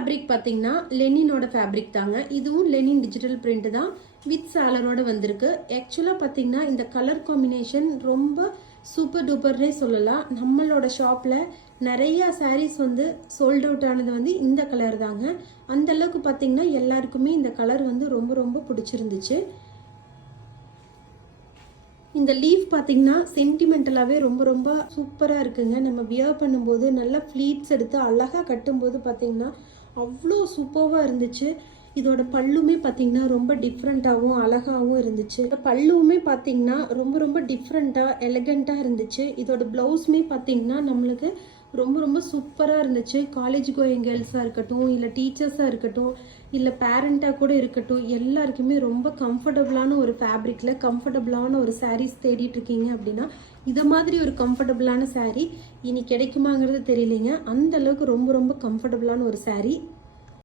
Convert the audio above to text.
Fabric பார்த்தீங்கன்னா லெனினோட fabric தாங்க. இதுவும் லெனின் டிஜிட்டல் பிரிண்ட் தான் வித் சாலனோட வந்திருக்கு. ஆக்சுவலாக பார்த்தீங்கன்னா இந்த கலர் காம்பினேஷன் ரொம்ப சூப்பர் டூப்பர்னே சொல்லலாம். நம்மளோட ஷாப்பில் நிறையா சாரீஸ் வந்து சோல்ட் அவுட் ஆனது வந்து இந்த கலர் தாங்க. அந்த அளவுக்கு பார்த்தீங்கன்னா எல்லாருக்குமே இந்த கலர் வந்து ரொம்ப ரொம்ப பிடிச்சிருந்துச்சு. இந்த லீஃப் பார்த்தீங்கன்னா சென்டிமெண்டலாகவே ரொம்ப ரொம்ப சூப்பராக இருக்குங்க. நம்ம வியர் பண்ணும்போது நல்லா ஃப்ளீட்ஸ் எடுத்து அழகாக கட்டும்போது பார்த்தீங்கன்னா அவ்வளோ சூப்பராக இருந்துச்சு. இதோட பல்லுமே பார்த்தீங்கன்னா ரொம்ப டிஃப்ரெண்ட்டாகவும் அழகாகவும் இருந்துச்சு. பல்லுமே பார்த்தீங்கன்னா ரொம்ப ரொம்ப டிஃப்ரெண்ட்டாக எலகண்ட்டாக இருந்துச்சு. இதோட ப்ளவுஸுமே பார்த்தீங்கன்னா நம்மளுக்கு ரொம்ப ரொம்ப சூப்பராக இருந்துச்சு. காலேஜ் கோயிங் கேர்ள்ஸாக இருக்கட்டும், இல்லை டீச்சர்ஸாக இருக்கட்டும், இல்லை பேரண்ட்டாக கூட இருக்கட்டும், எல்லாருக்குமே ரொம்ப கம்ஃபர்டபுளான ஒரு ஃபேப்ரிக்கில் கம்ஃபர்டபுளான ஒரு சாரீஸ் தேடிட்டு இருக்கீங்க அப்படின்னா இதை மாதிரி ஒரு கம்ஃபர்டபுளான சாரீ இனி கிடைக்குமாங்கிறது தெரியலைங்க. அந்த அளவுக்கு ரொம்ப ரொம்ப கம்ஃபர்டபுளான ஒரு சாரீ.